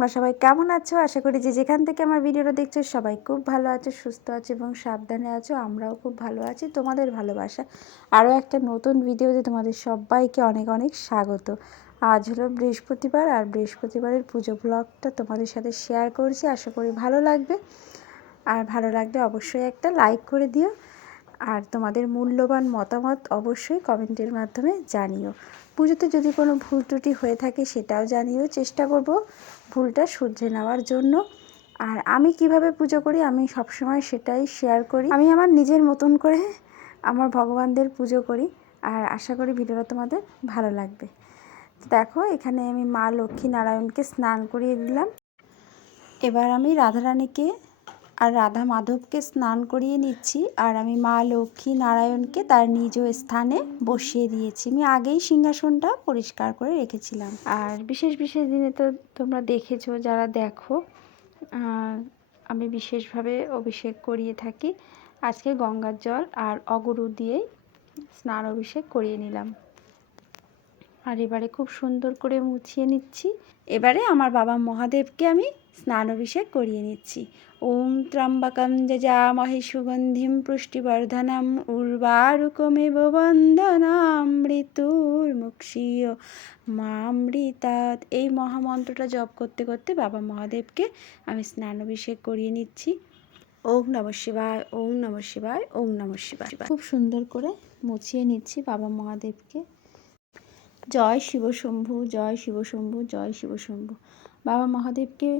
তোমরা সবাই কেমন আছো? আশা করি যে যেখান থেকে আমার ভিডিওটা দেখছ সবাই খুব ভালো আছো, সুস্থ আছো এবং সাবধানে আছো। আমরাও খুব ভালো আছি, তোমাদের ভালোবাসা। আরও একটা নতুন ভিডিওতে তোমাদের সবাইকে অনেক অনেক স্বাগত। আজ হলো বৃহস্পতিবার আর বৃহস্পতিবারের পুজো ব্লগটা তোমাদের সাথে শেয়ার করছি। আশা করি ভালো লাগবে। আর ভালো লাগলে অবশ্যই একটা লাইক করে দিও। আর তোমাদের মূল্যবান মতামত অবশ্যই কমেন্টের মাধ্যমে জানিও। পুজোতে যদি কোনো ভুল ত্রুটি হয়ে থাকে সেটাও জানিও, চেষ্টা করব। ভুলটা শুধরে নেওয়ার জন্য। আর আমি কীভাবে পুজো করি, আমি সবসময় সেটাই শেয়ার করি। আমি আমার নিজের মতন করে আমার ভগবানদের পুজো করি। আর আশা করি ভিডিওটা তোমাদের ভালো লাগবে। দেখো, এখানে আমি মা লক্ষ্মী নারায়ণকে স্নান করিয়ে দিলাম। এবার আমি রাধারানীকে আর রাধা মাধবকে স্নান করিয়ে নিচ্ছি আর আমি মা লক্ষ্মী নারায়ণকে তার নিজ স্থানে বসিয়ে দিয়েছি। আমি আগেই সিংহাসনটা পরিষ্কার করে রেখেছিলাম। আর বিশেষ বিশেষ দিনে তো তোমরা দেখেছ, যারা দেখো আমি বিশেষভাবে অভিষেক করিয়ে থাকি। আজকে গঙ্গার জল আর অগরু দিয়েই স্নান অভিষেক করিয়ে নিলাম। আর এবারে খুব সুন্দর করে মুছিয়ে নিচ্ছি। এবারে আমার বাবা মহাদেবকে আমি স্নান অভিষেক করিয়ে নিচ্ছি। ওম ত্রম্বকম যজামহে সুগন্ধিম পুষ্টিবর্ধনম উর্বারুকমেব বন্দনামৃতুর্মুক্ষীয় মামৃতাৎ। এই মহামন্ত্রটা জপ করতে করতে বাবা মহাদেবকে আমি স্নান অভিষেক করিয়ে নিচ্ছি। ওম নম শিবায়, ওম নম শিবায়, ওম নম শিবায়। খুব সুন্দর করে মুছিয়ে নিচ্ছি বাবা মহাদেবকে। জয় শিবশম্ভু জয় শিবশম্ভু জয় শিবশম্ভু বাবা মহাদেবকে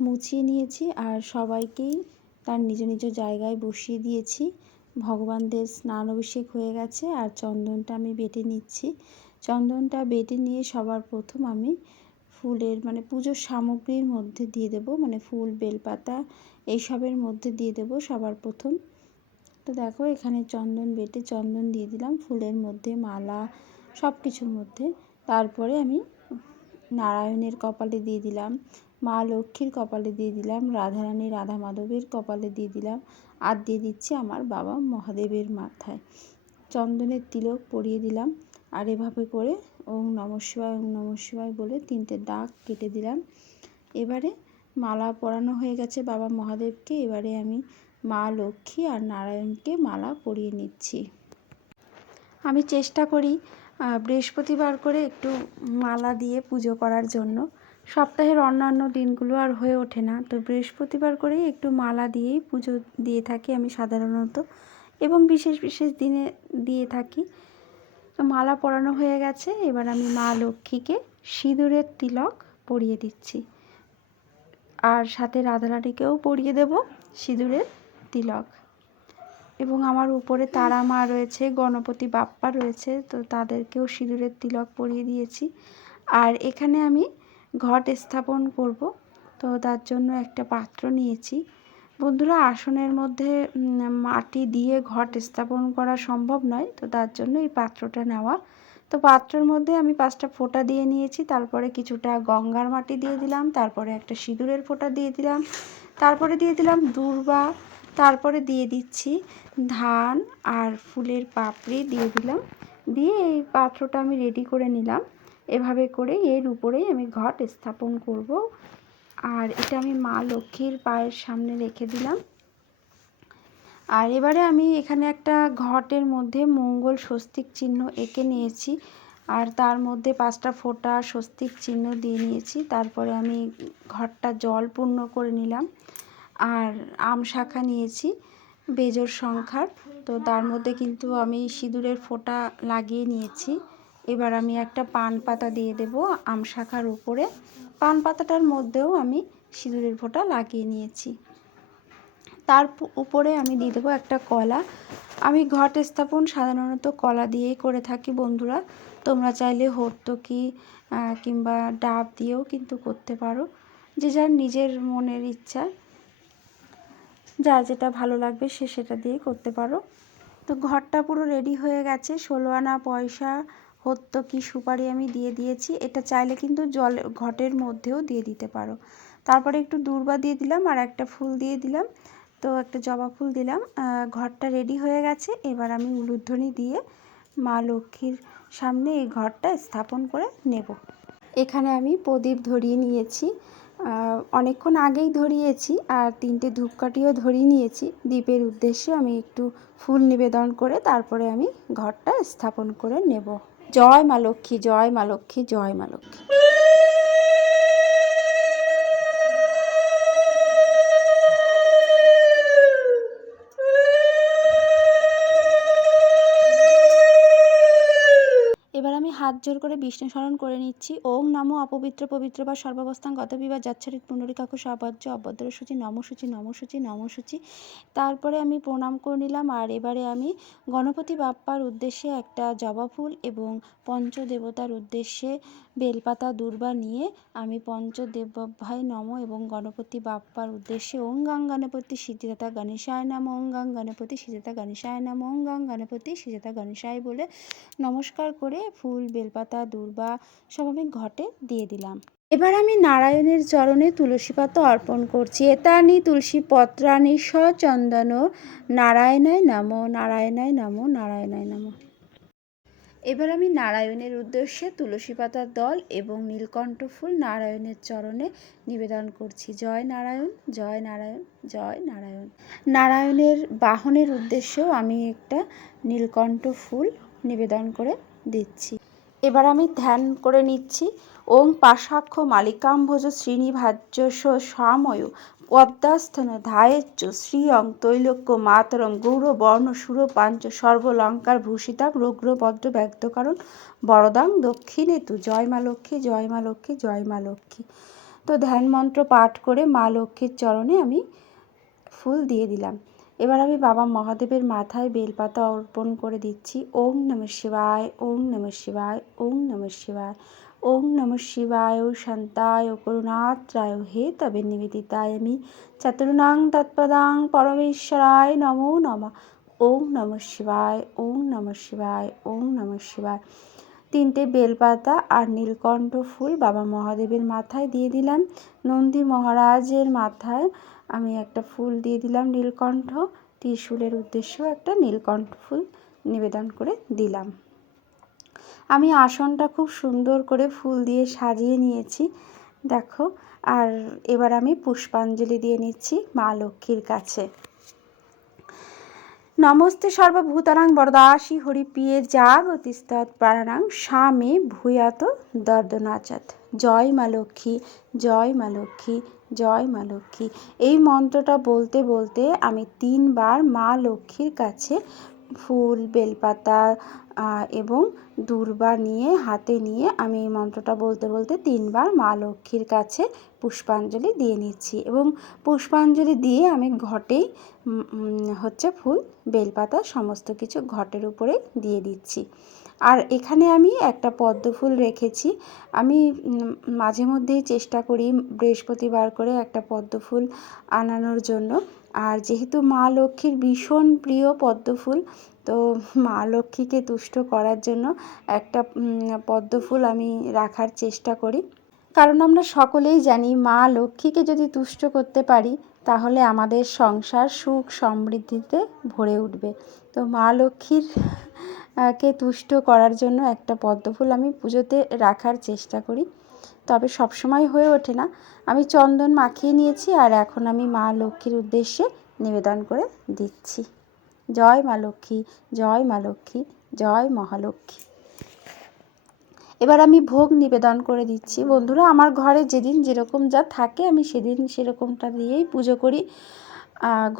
মুছিয়ে নিয়েছি আর সবাইকেই তার নিজ নিজ জায়গায় বসিয়ে দিয়েছি। ভগবানদের স্নান অভিষেক হয়ে গেছে আর চন্দনটা আমি বেটে নিচ্ছি। চন্দনটা বেটে নিয়ে সবার প্রথম আমি ফুলের মানে পুজোর সামগ্রীর মধ্যে দিয়ে দেব মানে ফুল, বেলপাতা এইসবের মধ্যে দিয়ে দেব সবার প্রথম। তো দেখো এখানে চন্দন বেটে চন্দন দিয়ে দিলাম, ফুলের মধ্যে মালা সব কিছুর মধ্যে। তারপরে আমি নারায়ণের কপালে দিয়ে দিলাম, মা লক্ষ্মীর কপালে দিয়ে দিলাম, রাধারানী রাধা মাধবের কপালে দিয়ে দিলাম আর দিয়ে দিচ্ছি আমার বাবা মহাদেবের মাথায়। চন্দনের তিলক পরিয়ে দিলাম আর এভাবে করে ওম নম শিবায় ওম নম শিবায় বলে তিনটে দাগ কেটে দিলাম। এবারে মালা পরানো হয়ে গেছে বাবা মহাদেবকে, এবারে আমি মা লক্ষ্মী আর নারায়ণকে মালা পরিয়ে নিচ্ছি। আমি চেষ্টা করি বৃহস্পতিবার করে একটু মালা দিয়ে পুজো করার জন্য। সপ্তাহের অন্যান্য দিনগুলো আর হয়ে ওঠে না। তো বৃহস্পতিবার করেই একটু মালা দিয়েই পুজো দিয়ে থাকি আমি সাধারণত। এবং বিশেষ বিশেষ দিনে দিয়ে থাকি। তো মালা পরানো হয়ে গেছে। এবার আমি মা লক্ষ্মীকে সিঁদুরের তিলক পরিয়ে দিচ্ছি। আর সাথে রাধারানীকেও পরিয়ে দেব সিঁদুরের তিলক। এবং আমার উপরে তারা মা রয়েছে, গণপতি বাপ্পা রয়েছে, তো তাদেরকেও সিঁদুরের তিলক পরিয়ে দিয়েছি। আর এখানে আমি ঘট স্থাপন করব, তো তার জন্য একটা পাত্র নিয়েছি। বন্ধুরা, আসনের মধ্যে মাটি দিয়ে ঘট স্থাপন করা সম্ভব নয়, তো তার জন্য এই পাত্রটা নেওয়া। তো পাত্রের মধ্যে আমি পাঁচটা ফোঁটা দিয়ে নিয়েছি, তারপরে কিছুটা গঙ্গার মাটি দিয়ে দিলাম, তারপরে একটা সিঁদুরের ফোঁটা দিয়ে দিলাম, তারপরে দিয়ে দিলাম দূর্বা তারপরে দিয়ে দিচ্ছি ধান আর ফুলের পাপড়ি দিয়ে দিলাম। দিয়ে এই পাত্রটা আমি রেডি করে নিলাম। এভাবে করে এর উপরেই আমি ঘট স্থাপন করব। আর এটা আমি মা লক্ষ্মীর পায়ের সামনে রেখে দিলাম। আর এবারে আমি এখানে একটা ঘটের মধ্যে মঙ্গল স্বস্তিক চিহ্ন এঁকে নিয়েছি। আর তার মধ্যে পাঁচটা ফোঁটা স্বস্তিক চিহ্ন দিয়ে নিয়েছি। তারপরে আমি ঘরটা জল পূর্ণ করে নিলাম। আর আম শাখা নিয়েছি বেজোর সংখ্যার। তো তার মধ্যে কিন্তু আমি সিঁদুরের ফোঁটা লাগিয়ে নিয়েছি। এবার আমি একটা পান পাতা দিয়ে দেব আম শাখার উপরে। পান পাতাটার মধ্যেও আমি সিঁদুরের ফোঁটা লাগিয়ে নিয়েছি। তার উপরে আমি দিয়ে দেবো একটা কলা। আমি ঘট স্থাপন সাধারণত কলা দিয়েই করে থাকি বন্ধুরা। তোমরা চাইলে হর্তকি কিংবা ডাব দিয়েও কিন্তু করতে পারো। যে যার নিজের মনের ইচ্ছা। যার যেটা ভালো লাগবে সে সেটা দিয়ে করতে পারো। তো ঘরটা পুরো রেডি হয়ে গেছে। ষোলো আনা পয়সা হত্য কি সুপারি আমি দিয়ে দিয়েছি। এটা চাইলে কিন্তু জল ঘটের মধ্যেও দিয়ে দিতে পারো। তারপরে একটু দূর্বা দিয়ে দিলাম আর একটা ফুল দিয়ে দিলাম। তো একটা জবা ফুল দিলাম। ঘরটা রেডি হয়ে গেছে। এবার আমি উলুধ্বনি দিয়ে মা লক্ষ্মীর সামনে এই ঘরটা স্থাপন করে নেব। এখানে আমি প্রদীপ ধরিয়ে নিয়েছি। অনেকক্ষণ আগেই ধরিয়েছি আর তিনটে ধূপকাঠিও ধরিয়ে নিয়েছি। দ্বীপের উদ্দেশ্যে আমি একটু ফুল নিবেদন করে তারপরে আমি ঘরটা স্থাপন করে নেব। জয় মা লক্ষ্মী, জয় মা লক্ষ্মী, জয় মা লক্ষ্মী এবার আমি হাত জোর করে বিষ্ণু স্মরণ করে নিচ্ছি। ওম নমো অপবিত্র পবিত্র বা সর্বাবস্থান গত বিবাহ যাচ্ছরিত পুনরিকাক্ষ সাবজ্য অভদ্র সূচি নমসূচি নমসূচি নমসূচি। তারপরে আমি প্রণাম করে নিলাম আর এবারে আমি গণপতি বাপ্পার উদ্দেশ্যে একটা জবা ফুল এবং পঞ্চদেবতার উদ্দেশ্যে বেলপাতা দূর্বা নিয়ে আমি পঞ্চদেবাভ্যায় নম এবং গণপতি বাপ্পার উদ্দেশ্যে ওং গাং গণপতি সিদ্ধিদাতা গণেশায় নাম, ওং গাং গণপতি সিদ্ধিদাতা গণেশায় নাম, ওং গাং গণপতি সিদ্ধিদাতা গণেশায় বলে নমস্কার করে ফুল বেলপাতা, দূর্বা সব আমি ঘটে দিয়ে দিলাম। এবার আমি নারায়ণের চরণে তুলসী পাতা অর্পণ করছি। এতানি তুলসী পত্রানি সচন্দন নারায়ণায় নামো নারায়ণায় নামো নারায়ণায় নামো। এবার আমি নারায়ণের উদ্দেশ্যে তুলসী পাতার দল এবং নীলকণ্ঠ ফুল নারায়ণের চরণে নিবেদন করছি। জয় নারায়ণ জয় নারায়ণ জয় নারায়ণ। নারায়ণের বাহনের উদ্দেশ্যেও আমি একটা নীলকণ্ঠ ফুল নিবেদন করে দিচ্ছি। এবার আমি ধ্যান করে নিচ্ছি। ওং পাশাক্ষ মালিকাম্ভজ শ্রীনিভাজ্য সাময় পদ্মাস্থন ধায়েচ্চ শ্রিয়ং তৈলক্য মাতরং গৌরবর্ণ সুরপাঞ্চ সর্বলঙ্কার ভূষিতাম রুগ্রভদ্র ব্যক্তকারণ বরদাং দক্ষিণে তু জয় মা লক্ষ্মী, জয় মা লক্ষ্মী, জয় মা লক্ষ্মী। তো ধ্যান মন্ত্র পাঠ করে মা লক্ষ্মীর চরণে আমি ফুল দিয়ে দিলাম। এবার আমি বাবা মহাদেবের মাথায় বেলপাতা অর্পণ করে দিচ্ছি। ওম নম শিবায়, ওম নম শিবায় ওং নম শিবায়। ওম নম শিবায় শান্তায় করুণাত্রায় হে তবে নিবেদিতায় আমি। চতুর্ণাং তৎপদাং পরমেশ্বরায় নমো নমঃ। ওম নম শিবায়, ওম নম শিবায়, ওম নম শিবায়। তিনটে বেলপাতা আর নীলকণ্ঠ ফুল বাবা মহাদেবের মাথায় দিয়ে দিলাম। নন্দী মহারাজের মাথায় আমি একটা ফুল দিয়ে দিলাম নীলকণ্ঠ। ত্রিশূলের উদ্দেশ্যেও একটা নীলকণ্ঠ ফুল নিবেদন করে দিলাম। আমি আসনটা খুব সুন্দর করে ফুল দিয়ে সাজিয়ে নিয়েছি, দেখো। আর এবার আমি পুষ্পাঞ্জলি দিয়ে নিচ্ছি মা লক্ষ্মীর কাছে। নমস্তে সর্বভূতানাং বরদাসী হরিপ্রিয়ে জাগতিস্তৎ প্রাণাং স্বামী ভূয়াত দর্দনাচাত। জয় মা লক্ষ্মী, জয় মা লক্ষ্মী জয় মা লক্ষ্মী। এই মন্ত্রটা বলতে বলতে আমি তিনবার মা লক্ষ্মীর কাছে ফুল, বেলপাতা এবং দূর্বা নিয়ে, হাতে নিয়ে আমি এই মন্ত্রটা বলতে বলতে তিনবার মা লক্ষ্মীর কাছে পুষ্পাঞ্জলি দিয়ে নিচ্ছি এবং পুষ্পাঞ্জলি দিয়ে আমি ঘটেই হচ্ছে ফুল, বেলপাতা, সমস্ত কিছু ঘটের উপরে দিয়ে দিচ্ছি। আর এখানে আমি একটা পদ্ম ফুল রেখেছি। আমি মাঝে মধ্যেই চেষ্টা করি বৃহস্পতিবার করে একটা পদ্ম ফুল আনানোর জন্য। আর যেহেতু মা লক্ষ্মীর ভীষণ প্রিয় পদ্ম ফুল, তো মা লক্ষ্মীকে তুষ্ট করার জন্য একটা পদ্ম ফুল আমি রাখার চেষ্টা করি। কারণ আমরা সকলেই জানি মা লক্ষ্মীকে যদি তুষ্ট করতে পারি, তাহলে আমাদের সংসার সুখ সমৃদ্ধিতে ভরে উঠবে। তো মা লক্ষ্মীর কে তুষ্ট করার জন্য একটা পদ্মফুল আমি পুজোতে রাখার চেষ্টা করি। তবে সবসময় হয়ে ওঠে না। আমি চন্দন মাখিয়ে নিয়েছি আর এখন আমি মা লক্ষ্মীর উদ্দেশ্যে নিবেদন করে দিচ্ছি। জয় মা লক্ষ্মী, জয় মা লক্ষ্মী, জয় মহালক্ষ্মী। এবার আমি ভোগ নিবেদন করে দিচ্ছি। বন্ধুরা, আমার ঘরে যেদিন যেরকম যা থাকে আমি সেদিন সেরকমটা দিয়েই পুজো করি।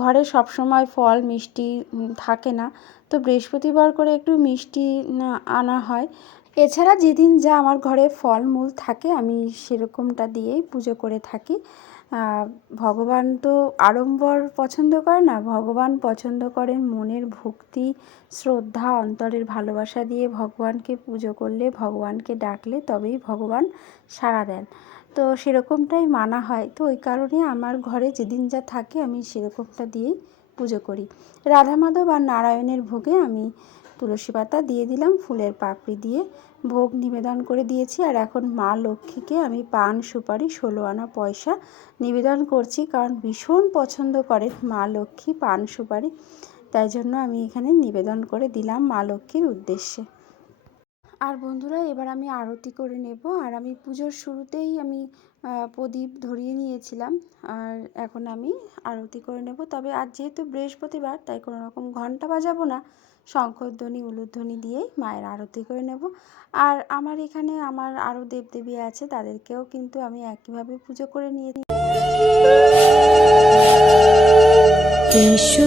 ঘরে সব সময় ফল, মিষ্টি থাকে না। তো বৃহস্পতিবার করে একটু মিষ্টি আনা হয়। এছাড়া যেদিন যা আমার ঘরে ফলমূল থাকে, আমি সেরকমটা দিয়েই পুজো করে থাকি। ভগবান তো আড়ম্বর পছন্দ করে না, ভগবান পছন্দ করেন মনের ভক্তি, শ্রদ্ধা, অন্তরের ভালোবাসা দিয়ে ভগবানকে পুজো করলে, ভগবানকে ডাকলে তবেই ভগবান সাড়া দেন। তো সেরকমটাই মানা হয়। তো ওই কারণে আমার ঘরে যেদিন যা থাকে আমি সেরকমটা দিয়েই পুজো করি। রাধা মাধব আর নারায়ণের ভোগে আমি তুলসী পাতা দিয়ে দিলাম, ফুলের পাপড়ি দিয়ে ভোগ নিবেদন করে দিয়েছি। আর এখন মা লক্ষ্মীকে আমি পান সুপারি ষোলো আনা পয়সা নিবেদন করছি কারণ ভীষণ পছন্দ করেন মা লক্ষ্মী পান সুপারি। তাই জন্য আমি এখানে নিবেদন করে দিলাম মা লক্ষ্মীর উদ্দেশ্যে। আর বন্ধুরা, এবার আমি আরতি করে নেব। আর আমি পুজোর শুরুতেই আমি প্রদীপ ধরিয়ে নিয়েছিলাম। আর এখন আমি আরতি করে নেব। তবে আজ যেহেতু বৃহস্পতিবার, তাই কোনো রকম ঘণ্টা বাজাবো না। শঙ্করধ্বনি, উলুধ্বনি দিয়েই মায়ের আরতি করে নেব। আর আমার এখানে আমার আরও দেবদেবী আছে, তাদেরকেও কিন্তু আমি একইভাবে পুজো করে নিয়ে এসো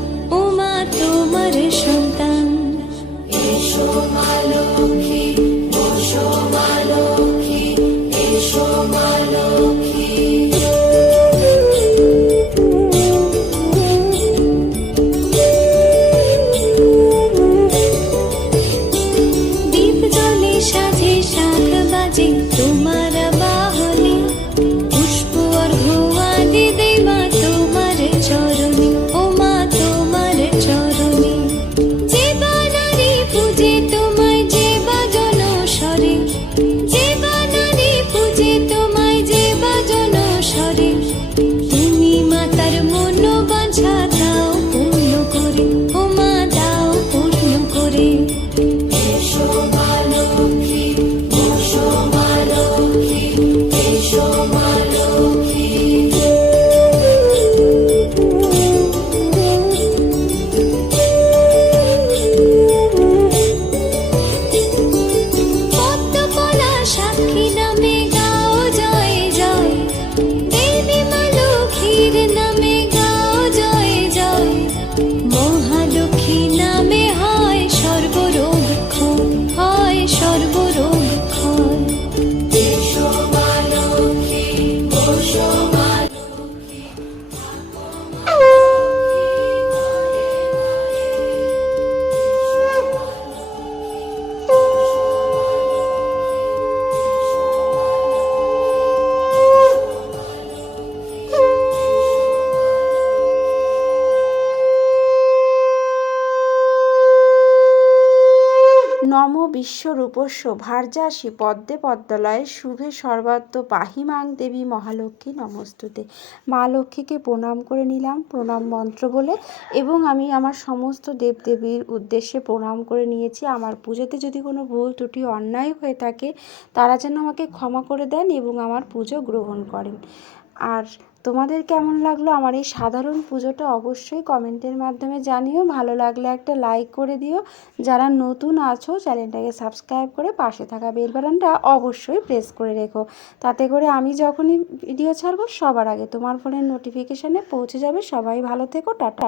বিশ্বরূপস্য ভার্যাসি পদ্মে পদ্মলয়ে শুভে সর্বাত্ম পাহিমাং দেবী মহালক্ষ্মী নমস্তুতে। মা লক্ষ্মীকে প্রণাম করে নিলাম, প্রণাম মন্ত্র বলে, এবং আমি আমার সমস্ত দেবদেবীর উদ্দেশ্যে প্রণাম করে নিয়েছি। আমার পুজোতে যদি কোনো ভুল, ত্রুটি, অন্যায় হয়ে থাকে, তারা যেন আমাকে ক্ষমা করে দেন এবং আমার পুজো গ্রহণ করেন। আর তোমাদের কেমন লাগল আমার এই সাধারণ পুজোটা অবশ্যই কমেন্টের মাধ্যমে জানিও। ভালো লাগলে একটা লাইক করে দিও। যারা নতুন আছো চ্যানেলটাকে সাবস্ক্রাইব করে পাশে থাকা বেল বাটনটা অবশ্যই প্রেস করে রেখো। তাতে করে আমি যখনই ভিডিও ছাড়বো, সবার আগে তোমার ফোনের নোটিফিকেশানে পৌঁছে যাবে। সবাই ভালো থেকো, টাটা।